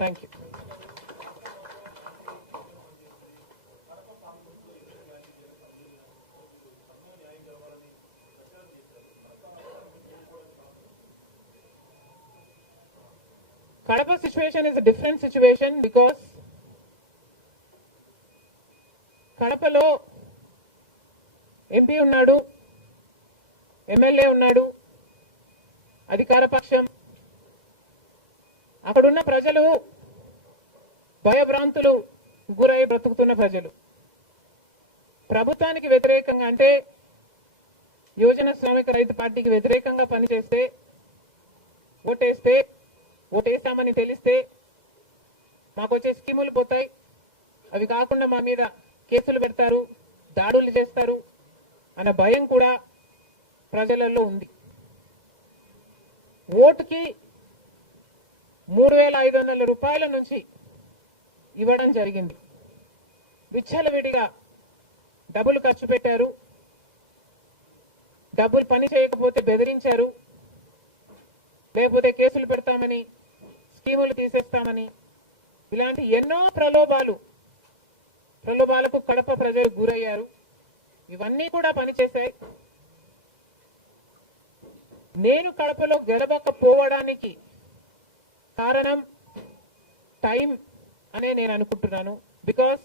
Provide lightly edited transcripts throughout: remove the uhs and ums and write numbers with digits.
Thank you. Kadapa situation is a different situation because కడపలో MP ఉన్నాడు, MLA ఉన్నాడు, అధికార పక్షం. అక్కడున్న ప్రజలు భయభ్రాంతులు గురై బ్రతుకుతున్న ప్రజలు. ప్రభుత్వానికి వ్యతిరేకంగా అంటే యువజన శ్రామిక రైతు పార్టీకి వ్యతిరేకంగా పనిచేస్తే, ఓటేస్తామని తెలిస్తే మాకు వచ్చే స్కీములు పోతాయి, అవి కాకుండా మా మీద కేసులు పెడతారు, దాడులు చేస్తారు అన్న భయం కూడా ప్రజలలో ఉంది. ఓటుకి 3,500 రూపాయల నుంచి ఇవ్వడం జరిగింది. విచ్చలవిడిగా డబ్బులు ఖర్చు పెట్టారు, డబ్బులు పని చేయకపోతే బెదిరించారు, లేకపోతే కేసులు పెడతామని, స్కీములు తీసేస్తామని, ఇలాంటి ఎన్నో ప్రలోభాలకు కడప ప్రజలు గురయ్యారు. ఇవన్నీ కూడా పనిచేశాయి. నేను కడపలో గెలవకపోవడానికి కారణం టైం అనే నేను అనుకుంటున్నాను. బికాస్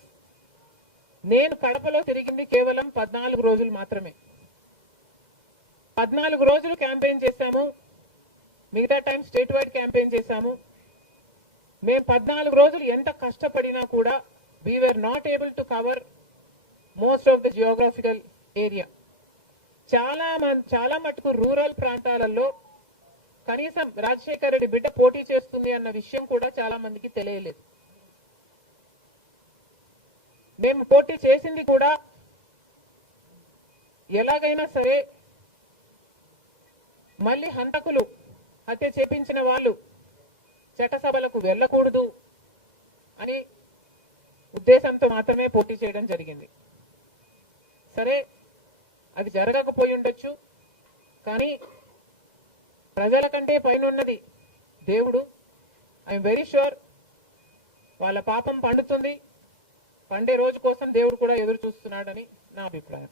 నేను కడపలో తిరిగింది కేవలం 14 రోజులు మాత్రమే. 14 రోజులు క్యాంపెయిన్ చేశాము, మిగతా టైం స్టేట్ వైడ్ క్యాంపెయిన్ చేశాము. మేము 14 రోజులు ఎంత కష్టపడినా కూడా we were not able to cover most of the geographical area. చాలా మటుకు రూరల్ ప్రాంతాలలో కనీసం రాజశేఖర రెడ్డి బిడ్డ పోటీ చేస్తుంది అన్న విషయం కూడా చాలా మందికి తెలియలేదు. మేము పోటీ చేసింది కూడా ఎలాగైనా సరే మళ్ళీ హంతకులు, హత్య చేపించిన వాళ్ళు చట్టసభలకు వెళ్ళకూడదు అని ఉద్దేశంతో మాత్రమే పోటీ చేయడం జరిగింది. సరే, అది జరగకపోయి ఉండొచ్చు, కానీ ప్రజల కంటే పైనున్నది దేవుడు. ఐఎమ్ వెరీ ష్యూర్ వాళ్ళ పాపం పండుతుంది, పండే రోజు కోసం దేవుడు కూడా ఎదురు చూస్తున్నాడని నా అభిప్రాయం.